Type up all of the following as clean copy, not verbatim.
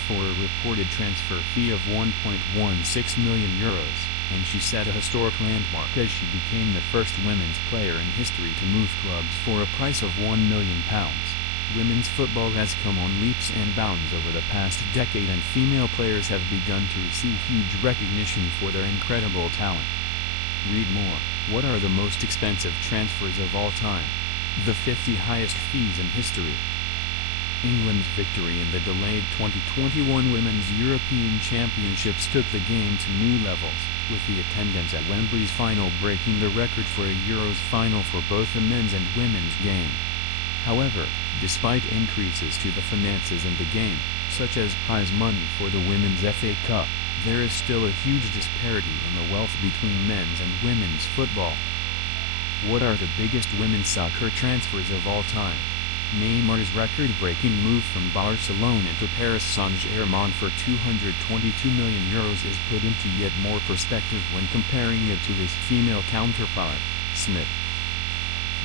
for a reported transfer fee of €1.16 million, and she set a historic landmark as she became the first women's player in history to move clubs for a price of £1 million. Women's football has come on leaps and bounds over the past decade, and female players have begun to receive huge recognition for their incredible talent. Read more. What are the most expensive transfers of all time? The 50 highest fees in history. England's victory in the delayed 2021 Women's European Championships took the game to new levels, with the attendance at Wembley's final breaking the record for a Euros final for both the men's and women's game. However, despite increases to the finances in the game, such as prize money for the Women's FA Cup, there is still a huge disparity in the wealth between men's and women's football. What are the biggest women's soccer transfers of all time? Neymar's record-breaking move from Barcelona to Paris Saint-Germain for €222 million is put into yet more perspective when comparing it to his female counterpart, Smith.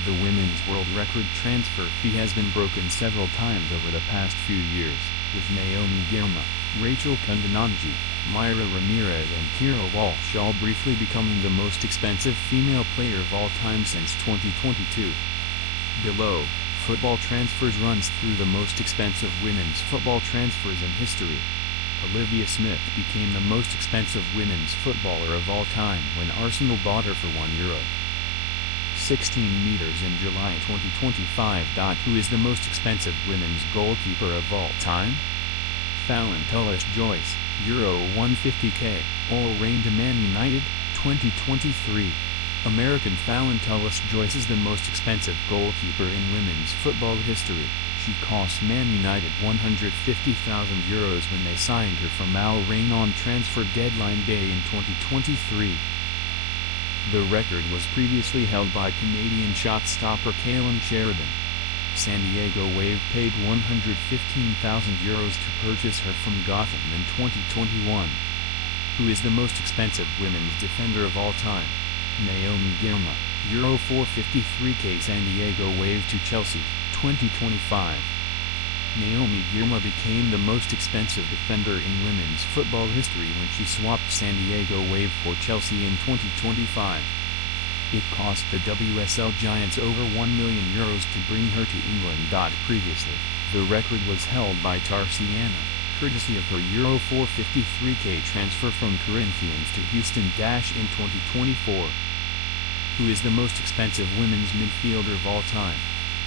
The women's world record transfer fee has been broken several times over the past few years, with Naomi Girma, Racheal Kundananji, Mayra Ramirez and Keira Walsh all briefly becoming the most expensive female player of all time since 2022. Below, football transfers runs through the most expensive women's football transfers in history. Olivia Smith became the most expensive women's footballer of all time when Arsenal bought her for €1. 16 meters in July 2025. Who is the most expensive women's goalkeeper of all time? Fallon Tullis-Joyce, €150k, all-reign to Man United, 2023. American Fallon Tullis-Joyce is the most expensive goalkeeper in women's football history. She cost Man United €150,000 when they signed her from Al Rain on transfer deadline day in 2023. The record was previously held by Canadian shot-stopper Kaylin Sheridan. San Diego Wave paid €115,000 to purchase her from Gotham in 2021. Who is the most expensive women's defender of all time? Naomi Girma, €453k. San Diego Wave to Chelsea, 2025. Naomi Girma became the most expensive defender in women's football history when she swapped San Diego Wave for Chelsea in 2025. It cost the WSL Giants over €1 million to bring her to England. Previously, the record was held by Tarsiana, courtesy of her €453k transfer from Corinthians to Houston in 2024. Who is the most expensive women's midfielder of all time?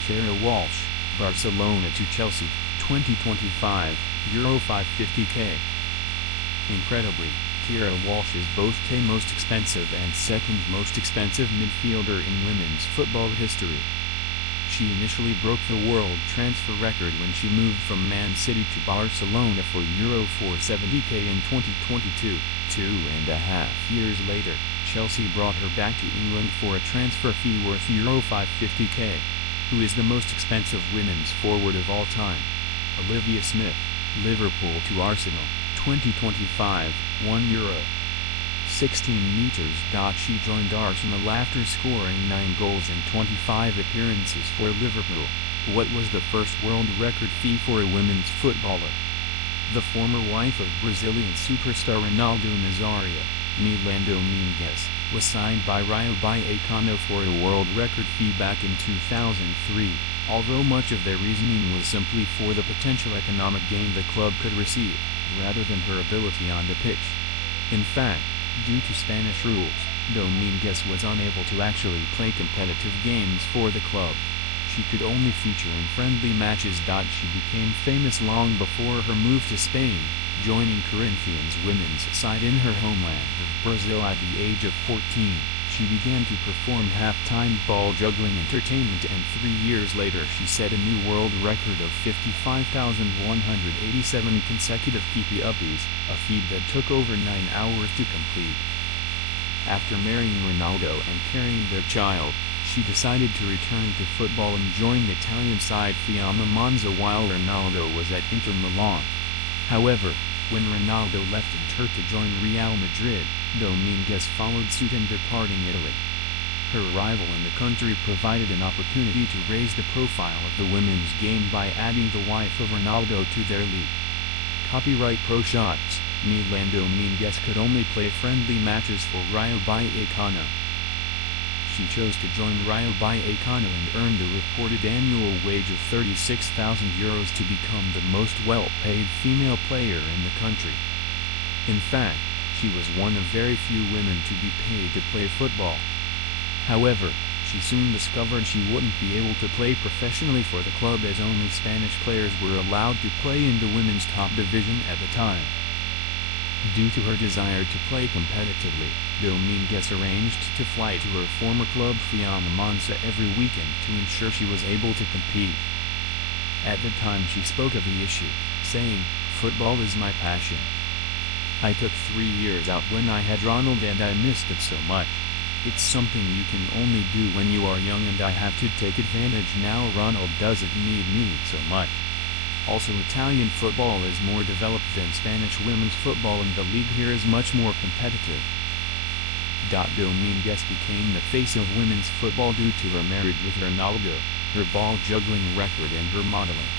Keira Walsh, Barcelona to Chelsea, 2025, €550k. Incredibly, Keira Walsh is both the most expensive and second most expensive midfielder in women's football history. She initially broke the world transfer record when she moved from Man City to Barcelona for €470k in 2022. 2.5 years later, Chelsea brought her back to England for a transfer fee worth €550k. Who is the most expensive women's forward of all time? Olivia Smith, Liverpool to Arsenal, 2025, €1. 16 meters. She joined Arsenal after scoring 9 goals in 25 appearances for Liverpool. What was the first world record fee for a women's footballer? The former wife of Brazilian superstar Ronaldo Nazário, Miranda Domingues, was signed by Rio Vallecano for a world record fee back in 2003, although much of their reasoning was simply for the potential economic gain the club could receive, rather than her ability on the pitch. In fact, due to Spanish rules, Domingues was unable to actually play competitive games for the club. She could only feature in friendly matches. She became famous long before her move to Spain, joining Corinthians' women's side in her homeland of Brazil at the age of 14. She began to perform half-time ball juggling entertainment, and 3 years later she set a new world record of 55,187 consecutive keepy-uppies, a feat that took over 9 hours to complete. After marrying Ronaldo and carrying their child, she decided to return to football and join Italian side Fiamma Monza while Ronaldo was at Inter Milan. However, when Ronaldo left Inter to join Real Madrid, Domingues followed suit in departing Italy. Her arrival in the country provided an opportunity to raise the profile of the women's game by adding the wife of Ronaldo to their league. Copyright Pro Shots, Naomi Girma could only play friendly matches for Rayo Vallecano. She chose to join Rayo Vallecano and earned a reported annual wage of €36,000 to become the most well-paid female player in the country. In fact, she was one of very few women to be paid to play football. However, she soon discovered she wouldn't be able to play professionally for the club as only Spanish players were allowed to play in the women's top division at the time. Due to her desire to play competitively, Naomi arranged to fly to her former club Fiamma Monza every weekend to ensure she was able to compete. At the time she spoke of the issue, saying, "Football is my passion. I took 3 years out when I had Ronald and I missed it so much. It's something you can only do when you are young and I have to take advantage now. Ronald doesn't need me so much. Also, Italian football is more developed than Spanish women's football and the league here is much more competitive." Naomi became the face of women's football due to her marriage with Ronaldo, her ball juggling record and her modeling.